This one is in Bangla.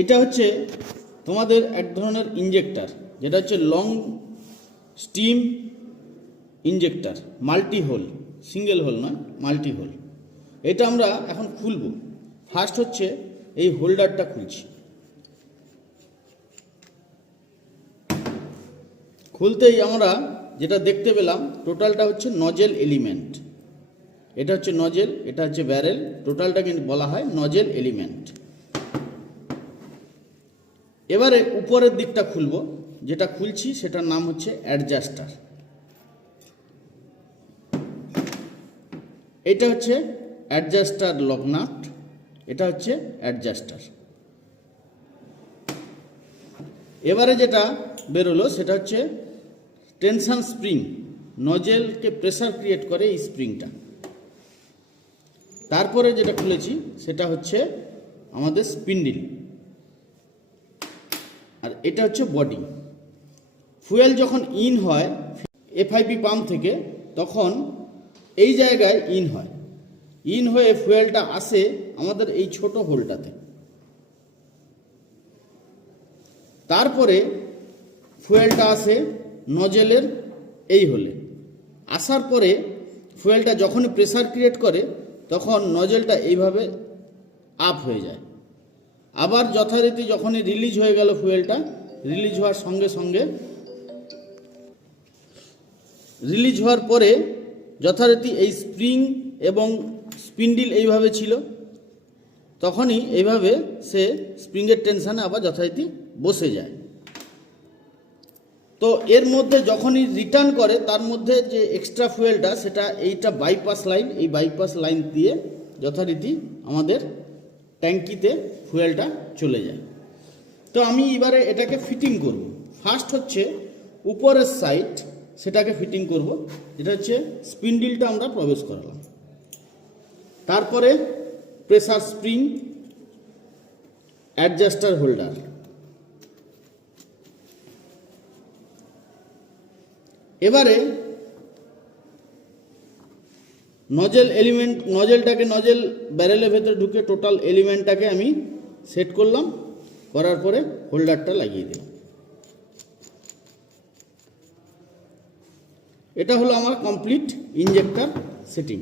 এটা হচ্ছে তোমাদের এক ধরনের ইঞ্জেক্টর, যেটা হচ্ছে long stem injector, multi hole, single hole নয়, মাল্টি হোল। এটা আমরা এখন খুলব। ফার্স্ট হচ্ছে এই হোল্ডারটা খুলছি। খুলতেই আমরা যেটা দেখতে পেলাম, টোটালটা হচ্ছে নজেল এলিমেন্ট। এটা হচ্ছে নজেল, এটা হচ্ছে ব্যারেল, টোটালটাকে বলা হয় নজেল এলিমেন্ট। এবারে উপরের দিকটা খুলব। যেটা খুলছি সেটার নাম হচ্ছে অ্যাডজাস্টার। এটা হচ্ছে অ্যাডজাস্টার লক নাট, এটা হচ্ছে অ্যাডজাস্টার। এবারে যেটা বেরোলো সেটা হচ্ছে টেনশন স্প্রিং, নজেলকে প্রেসার ক্রিয়েট করে এই স্প্রিংটা। তারপরে যেটা খুলেছি সেটা হচ্ছে আমাদের স্পিন্ডিল, আর এটা হচ্ছে বডি। ফুয়েল যখন ইন হয় এফআইপি পাম্প থেকে, তখন এই জায়গায় ইন হয়, ইন হয়ে ফুয়েলটা আসে আমাদের এই ছোট হোলটাতে। তারপরে ফুয়েলটা আসে নজেলের এই হোলে। আসার পরে ফুয়েলটা যখনই প্রেসার ক্রিয়েট করে তখন নজেলটা এইভাবে আপ হয়ে যায়। আবার যথারীতি যখনই রিলিজ হয়ে গেল ফুয়েলটা, রিলিজ হওয়ার সঙ্গে সঙ্গে, রিলিজ হওয়ার পরে যথারীতি এই স্প্রিং এবং স্পিন্ডিল এইভাবে ছিল, তখনই এইভাবে সে স্প্রিংয়ের টেনশানে আবার যথারীতি বসে যায়। তো এর মধ্যে যখনই রিটার্ন করে, তার মধ্যে যে এক্সট্রা ফুয়েলটা, সেটা এইটা বাইপাস লাইন, এই বাইপাস লাইন দিয়ে যথারীতি আমাদের ট্যাঙ্কিতে ফুয়েলটা চলে যায়। তো আমি এবারে এটাকে ফিটিং করব। ফার্স্ট হচ্ছে উপরের সাইড, সেটাকে ফিটিং করব। এটা হচ্ছে স্পিন্ডিলটা আমরা প্রবেশ করালাম, তারপরে প্রেসার স্প্রিং, অ্যাডজাস্টার হোল্ডার, এবারে নজেল এলিমেন্ট, নজেলটাকে নজেল ব্যারেলের ভেতরে ঢুকে টোটাল এলিমেন্টটাকে আমি সেট করলাম, করার পরে হোল্ডারটা লাগিয়ে দিলাম। এটা হলো আমার কমপ্লিট ইঞ্জেক্টর সেটিং।